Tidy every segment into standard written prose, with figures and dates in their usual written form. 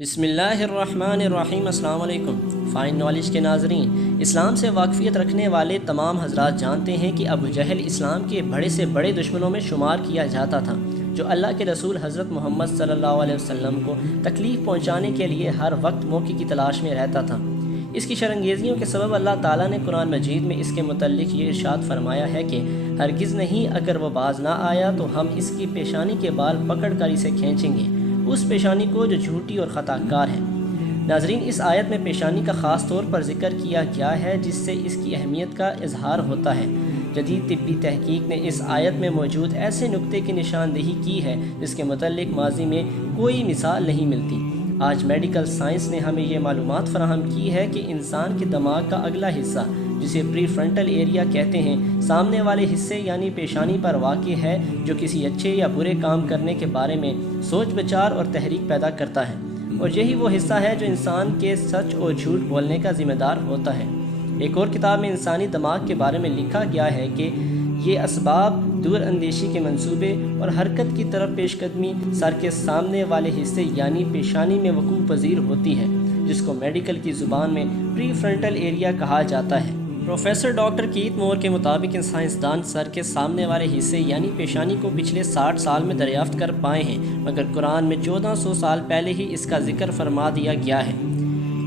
بسم اللہ الرحمن الرحیم۔ السلام علیکم فائن نالج کے ناظرین، اسلام سے واقفیت رکھنے والے تمام حضرات جانتے ہیں کہ ابو جہل اسلام کے بڑے سے بڑے دشمنوں میں شمار کیا جاتا تھا، جو اللہ کے رسول حضرت محمد صلی اللہ علیہ وسلم کو تکلیف پہنچانے کے لیے ہر وقت موقع کی تلاش میں رہتا تھا۔ اس کی شرانگیزیوں کے سبب اللہ تعالیٰ نے قرآن مجید میں اس کے متعلق یہ ارشاد فرمایا ہے کہ ہرگز نہیں، اگر وہ باز نہ آیا تو ہم اس کی پیشانی کے بال پکڑ کر اسے کھینچیں گے، اس پیشانی کو جو جھوٹی اور خطا کار ہے۔ ناظرین، اس آیت میں پیشانی کا خاص طور پر ذکر کیا گیا ہے، جس سے اس کی اہمیت کا اظہار ہوتا ہے۔ جدید طبی تحقیق نے اس آیت میں موجود ایسے نقطے کی نشاندہی کی ہے جس کے متعلق ماضی میں کوئی مثال نہیں ملتی۔ آج میڈیکل سائنس نے ہمیں یہ معلومات فراہم کی ہے کہ انسان کے دماغ کا اگلا حصہ، جسے پری فرنٹل ایریا کہتے ہیں، سامنے والے حصے یعنی پیشانی پر واقع ہے، جو کسی اچھے یا برے کام کرنے کے بارے میں سوچ بچار اور تحریک پیدا کرتا ہے، اور یہی وہ حصہ ہے جو انسان کے سچ اور جھوٹ بولنے کا ذمہ دار ہوتا ہے۔ ایک اور کتاب میں انسانی دماغ کے بارے میں لکھا گیا ہے کہ یہ اسباب، دور اندیشی کے منصوبے اور حرکت کی طرف پیش قدمی سر کے سامنے والے حصے یعنی پیشانی میں وقوع پذیر ہوتی ہے، جس کو میڈیکل کی زبان میں پری فرنٹل ایریا کہا جاتا ہے۔ پروفیسر ڈاکٹر کیت مور کے مطابق ان سائنسدان سر کے سامنے والے حصے یعنی پیشانی کو پچھلے 60 سال میں دریافت کر پائے ہیں، مگر قرآن میں 1400 سال پہلے ہی اس کا ذکر فرما دیا گیا ہے۔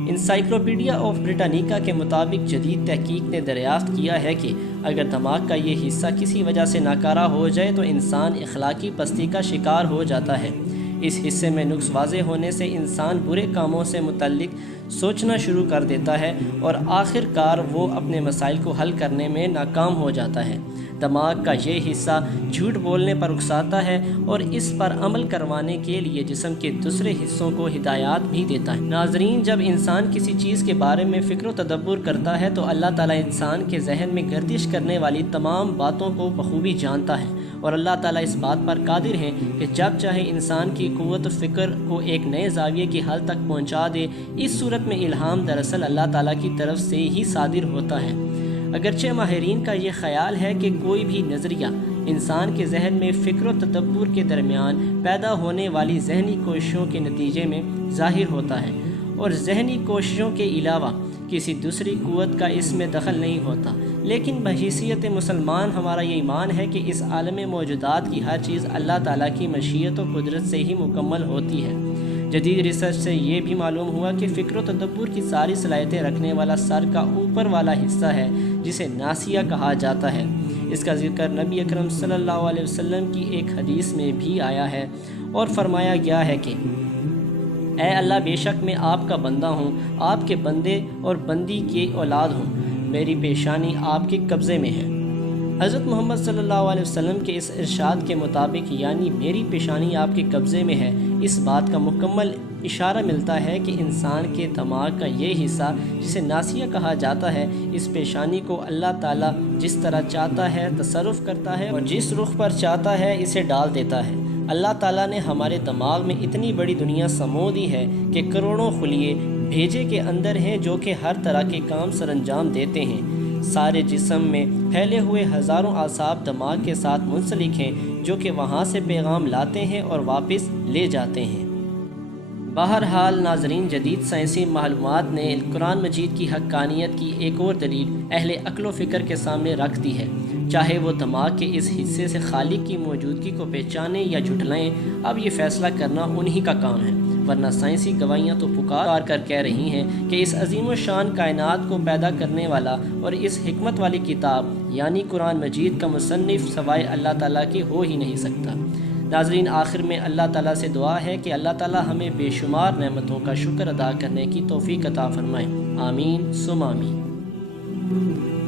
انسائکلوپیڈیا آف بریٹانیکا کے مطابق جدید تحقیق نے دریافت کیا ہے کہ اگر دماغ کا یہ حصہ کسی وجہ سے ناکارہ ہو جائے تو انسان اخلاقی پستی کا شکار ہو جاتا ہے۔ اس حصے میں نقص واضح ہونے سے انسان برے کاموں سے متعلق سوچنا شروع کر دیتا ہے اور آخر کار وہ اپنے مسائل کو حل کرنے میں ناکام ہو جاتا ہے۔ دماغ کا یہ حصہ جھوٹ بولنے پر اکساتا ہے اور اس پر عمل کروانے کے لیے جسم کے دوسرے حصوں کو ہدایات بھی دیتا ہے۔ ناظرین، جب انسان کسی چیز کے بارے میں فکر و تدبر کرتا ہے تو اللہ تعالیٰ انسان کے ذہن میں گردش کرنے والی تمام باتوں کو بخوبی جانتا ہے، اور اللہ تعالیٰ اس بات پر قادر ہے کہ جب چاہے انسان کی قوت فکر کو ایک نئے زاویے کی حد تک پہنچا دے۔ اس صورت میں الہام دراصل اللہ تعالیٰ کی طرف سے ہی صادر ہوتا ہے۔ اگرچہ ماہرین کا یہ خیال ہے کہ کوئی بھی نظریہ انسان کے ذہن میں فکر و تدبر کے درمیان پیدا ہونے والی ذہنی کوششوں کے نتیجے میں ظاہر ہوتا ہے، اور ذہنی کوششوں کے علاوہ کسی دوسری قوت کا اس میں دخل نہیں ہوتا، لیکن بحیثیت مسلمان ہمارا یہ ایمان ہے کہ اس عالم موجودات کی ہر چیز اللہ تعالیٰ کی مشیت و قدرت سے ہی مکمل ہوتی ہے۔ جدید ریسرچ سے یہ بھی معلوم ہوا کہ فکر و تدبر کی ساری صلاحیتیں رکھنے والا سر کا اوپر والا حصہ ہے، جسے ناسیہ کہا جاتا ہے۔ اس کا ذکر نبی اکرم صلی اللہ علیہ وسلم کی ایک حدیث میں بھی آیا ہے، اور فرمایا گیا ہے کہ اے اللہ، بے شک میں آپ کا بندہ ہوں، آپ کے بندے اور بندی کی اولاد ہوں، میری پیشانی آپ کے قبضے میں ہے۔ حضرت محمد صلی اللہ علیہ وسلم کے اس ارشاد کے مطابق یعنی میری پیشانی آپ کے قبضے میں ہے، اس بات کا مکمل اشارہ ملتا ہے کہ انسان کے دماغ کا یہ حصہ جسے ناسیہ کہا جاتا ہے، اس پیشانی کو اللہ تعالیٰ جس طرح چاہتا ہے تصرف کرتا ہے، اور جس رخ پر چاہتا ہے اسے ڈال دیتا ہے۔ اللہ تعالیٰ نے ہمارے دماغ میں اتنی بڑی دنیا سمو دی ہے کہ کروڑوں خلیے بھیجے کے اندر ہیں جو کہ ہر طرح کے کام سر انجام دیتے ہیں۔ سارے جسم میں پھیلے ہوئے ہزاروں اعصاب دماغ کے ساتھ منسلک ہیں، جو کہ وہاں سے پیغام لاتے ہیں اور واپس لے جاتے ہیں۔ بہرحال ناظرین، جدید سائنسی معلومات نے قرآن مجید کی حقانیت کی ایک اور دلیل اہل عقل و فکر کے سامنے رکھ دی ہے، چاہے وہ دماغ کے اس حصے سے خالق کی موجودگی کو پہچانیں یا جھٹلائیں، اب یہ فیصلہ کرنا انہی کا کام ہے، ورنہ سائنسی گواہیاں تو پکار کر کہہ رہی ہیں کہ اس عظیم و شان کائنات کو پیدا کرنے والا اور اس حکمت والی کتاب یعنی قرآن مجید کا مصنف سوائے اللہ تعالیٰ کے ہو ہی نہیں سکتا۔ ناظرین، آخر میں اللہ تعالیٰ سے دعا ہے کہ اللہ تعالیٰ ہمیں بے شمار نعمتوں کا شکر ادا کرنے کی توفیق عطا فرمائے۔ آمین ثم آمین۔